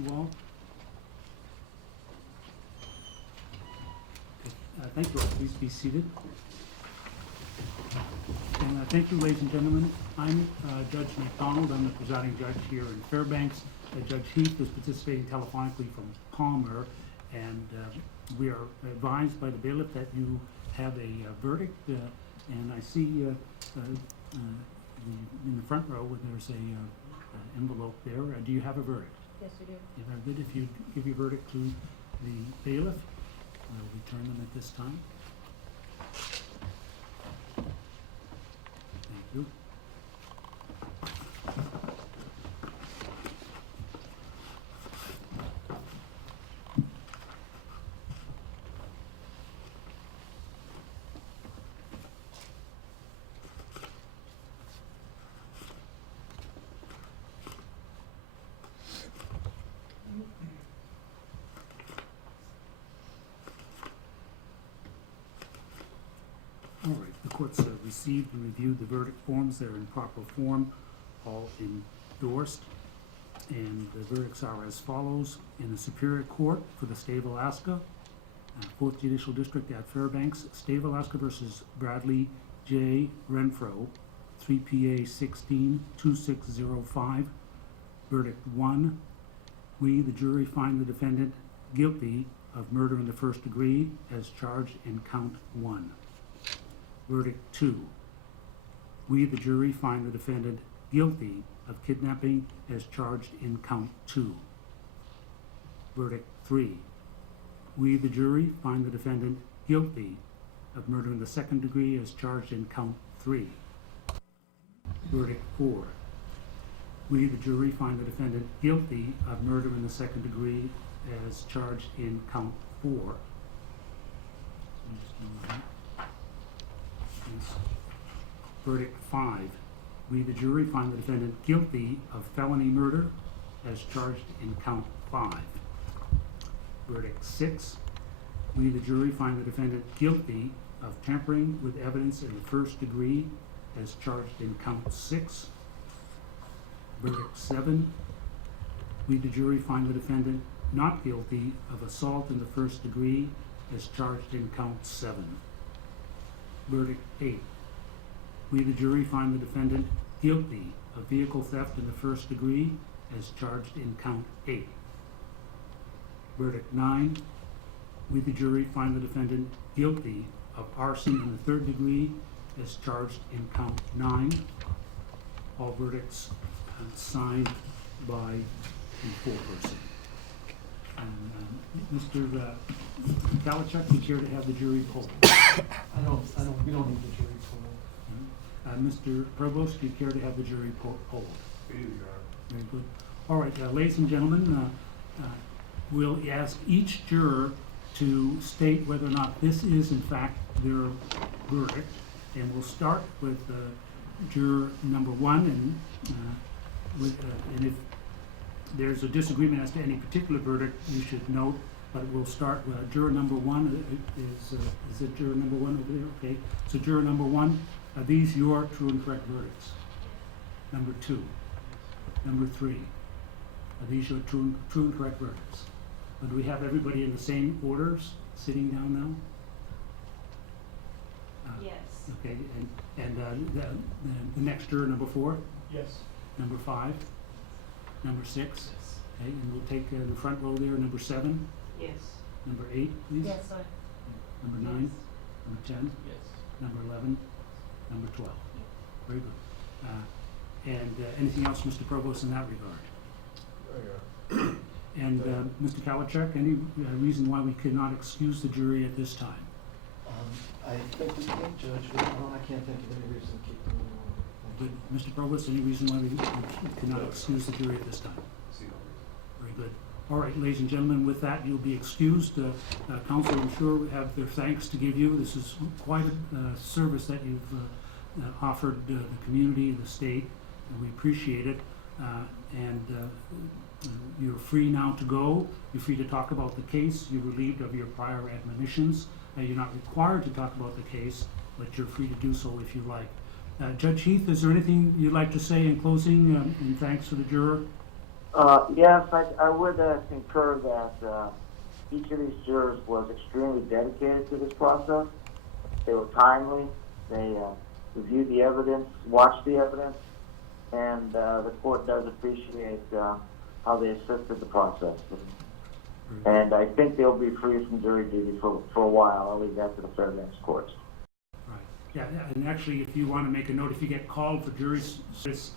you all. Thank you all. Please be seated. And thank you, ladies and gentlemen. I'm Judge McDonald. I'm the presiding judge here in Fairbanks. Judge Heath is participating telephonically from Palmer, and we are advised by the bailiff that you have a verdict, and I see in the front row there's a envelope there. Do you have a verdict? Yes, we do. Yeah, very good. If you give your verdict to the bailiff, I'll return them at this time. Thank you. All right, the court's received and reviewed the verdict forms. They're in proper form, all endorsed. And the verdicts are as follows. In the Superior Court for the State of Alaska, 4th Judicial District at Fairbanks, State of Alaska versus Bradley J. Renfro, 3 PA 16-2605. Verdict 1. We, the jury, find the defendant guilty of murder in the first degree as charged in count 1. Verdict 2. We, the jury, find the defendant guilty of kidnapping as charged in count 2. Verdict 3. We, the jury, find the defendant guilty of murder in the second degree as charged in count 3. Verdict 4. We, the jury, find the defendant guilty of murder in the second degree as charged in count 4. Verdict 5. We, the jury, find the defendant guilty of felony murder as charged in count 5. Verdict 6. We, the jury, find the defendant guilty of tampering with evidence in the first degree as charged in count 6. Verdict 7. We, the jury, find the defendant not guilty of assault in the first degree as charged in count 7. Verdict 8. We, the jury, find the defendant guilty of vehicle theft in the first degree as charged in count 8. Verdict 9. We, the jury, find the defendant guilty of arson in the third degree as charged in count 9. All verdicts signed by the foreperson. Mr. Kalichuk, do you care to have the jury poll? We don't need the jury poll. Mr. Provost, do you care to have the jury poll? We do, Your Honor. Very good. All right, ladies and gentlemen, we'll ask each juror to state whether or not this is in fact their verdict. And we'll start with juror number 1, and if there's a disagreement as to any particular verdict, you should note, but we'll start with juror number 1. Is it juror number 1 over there? Okay, so juror number 1, are these your true and correct verdicts? Number 2, number 3, are these your true and correct verdicts? Do we have everybody in the same orders sitting down now? Yes. Okay, and the next juror, number 4, Yes. number 5, number 6, okay, and we'll take the front row there, number 7, Yes. number 8, please. Yes, sir. Number 9, number 10, Yes. number 11, number 12. Very good. And anything else, Mr. Provost, in that regard? And Mr. Kalichuk, any reason why we could not excuse the jury at this time? I think we can, Judge. I can't think of any reason to keep them on. Good. Mr. Provost, any reason why we cannot excuse the jury at this time? See no reason. Very good. All right, ladies and gentlemen, with that, you'll be excused. Counsel, I'm sure, have their thanks to give you. This is quite a service that you've offered the community, the state, and we appreciate it. You're free now to go. You're free to talk about the case. You're relieved of your prior admonitions. You're not required to talk about the case, but you're free to do so if you like. Judge Heath, is there anything you'd like to say in closing in thanks to the juror? Yes, I would concur that each of these jurors was extremely dedicated to this process. They were timely, they reviewed the evidence, watched the evidence, and the court does appreciate how they assisted the process. And I think they'll be free from jury duty for a while. I'll leave that to the Fairbanks courts. Right. Yeah, and actually, if you want to make a note, if you get called for jury service,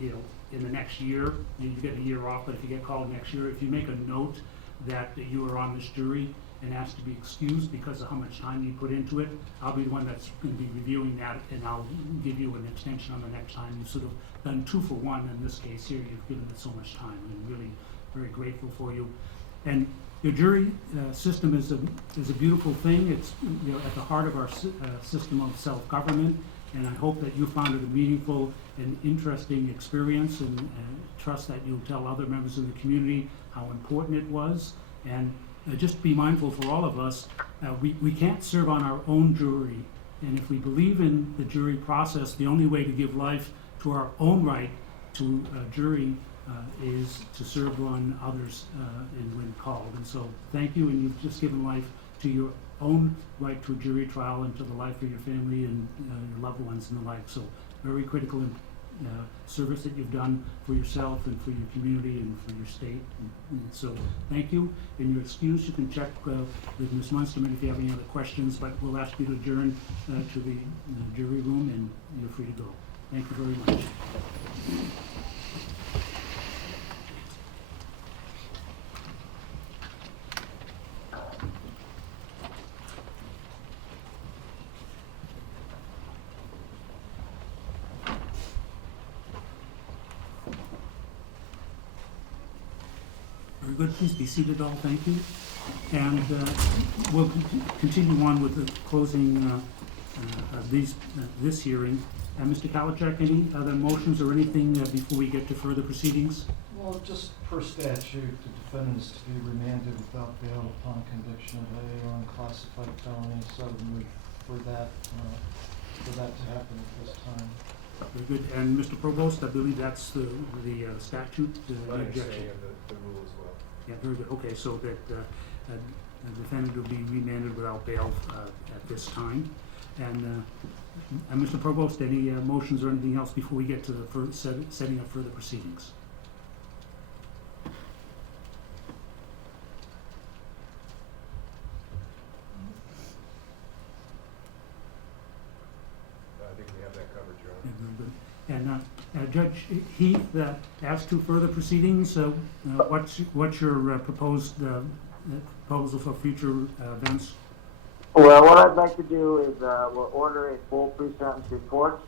you know, in the next year, you get a year off, but if you get called next year, if you make a note that you were on this jury and asked to be excused because of how much time you put into it, I'll be the one that's going to be reviewing that, and I'll give you an extension on the next time. You've sort of done 2 for 1 in this case here. You've given it so much time. I'm really very grateful for you. And your jury system is a beautiful thing. It's, you know, at the heart of our system of self-government, and I hope that you found it a meaningful and interesting experience, and trust that you'll tell other members of the community how important it was. And just be mindful for all of us, we can't serve on our own jury, and if we believe in the jury process, the only way to give life to our own right to jury is to serve on others and when called. And so thank you, and you've just given life to your own right to a jury trial and to the life of your family and your loved ones and the like. So very critical service that you've done for yourself and for your community and for your state. And so thank you. And your excuse, you can check with Ms. Munsterman if you have any other questions, but we'll ask you to adjourn to the jury room, and you're free to go. Thank you very much. Very good. Please be seated all. Thank you. And we'll continue on with the closing of this hearing. Mr. Kalachak, any other motions or anything before we get to further proceedings? Well, just per statute, the defendant is to be remanded without bail upon conviction of a unclassified felony, so I would move for that to happen at this time. Very good. And Mr. Provost, I believe that's the statute. The My objection. understanding of the rule as well. Yeah, very good. Okay, so that the defendant will be remanded without bail at this time. And Mr. Provost, any motions or anything else before we get to the setting up further proceedings? I think we have that covered, Your Yeah, Honor. very good. And Judge Heath, as to further proceedings, what's your proposed proposal for future events? Well, what I'd like to do is we'll order a full pre-sentence report,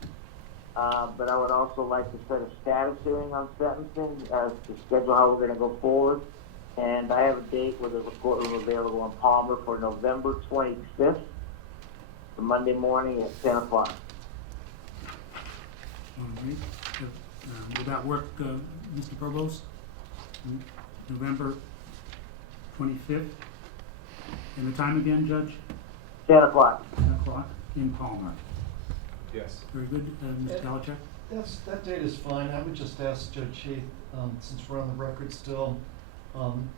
but I would also like to set a status hearing on sentencing as to schedule how we're going to go forward. And I have a date with a courtroom available in Palmer for November 25th, for Monday morning at 10 o'clock. All right. Will that work, Mr. Provost? November 25th? And the time again, Judge? 10 o'clock. 10 o'clock in Palmer. Yes. Very good. Ms. Kalachak? That date is fine. I would just ask Judge Heath, since we're on the record still,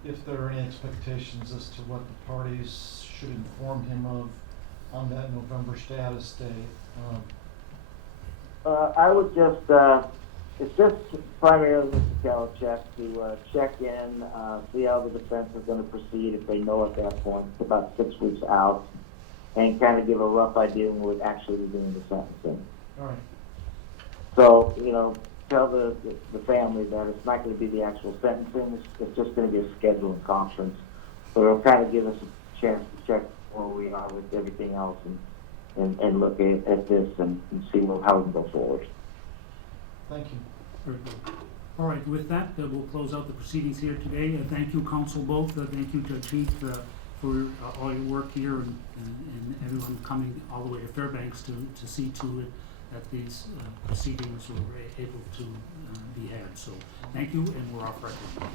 if there are any expectations as to what the parties should inform him of on that November status date. I would just, it's just primarily Mr. Kalachak to check in, see how the defense is going to proceed if they know at that point. It's about 6 weeks out, and kind of give a rough idea when we're actually doing the sentencing. All right. So, you know, tell the family that it's not going to be the actual sentencing, it's just going to be a scheduling conference. So it'll kind of give us a chance to check where we are with everything else and look at this and see how we can go forward. Thank you. Very good. All right, with that, we'll close out the proceedings here today. Thank you, counsel both. Thank you, Judge Heath, for all your work here and everyone coming all the way to Fairbanks to see to it that these proceedings were able to be had. So thank you, and we're off record.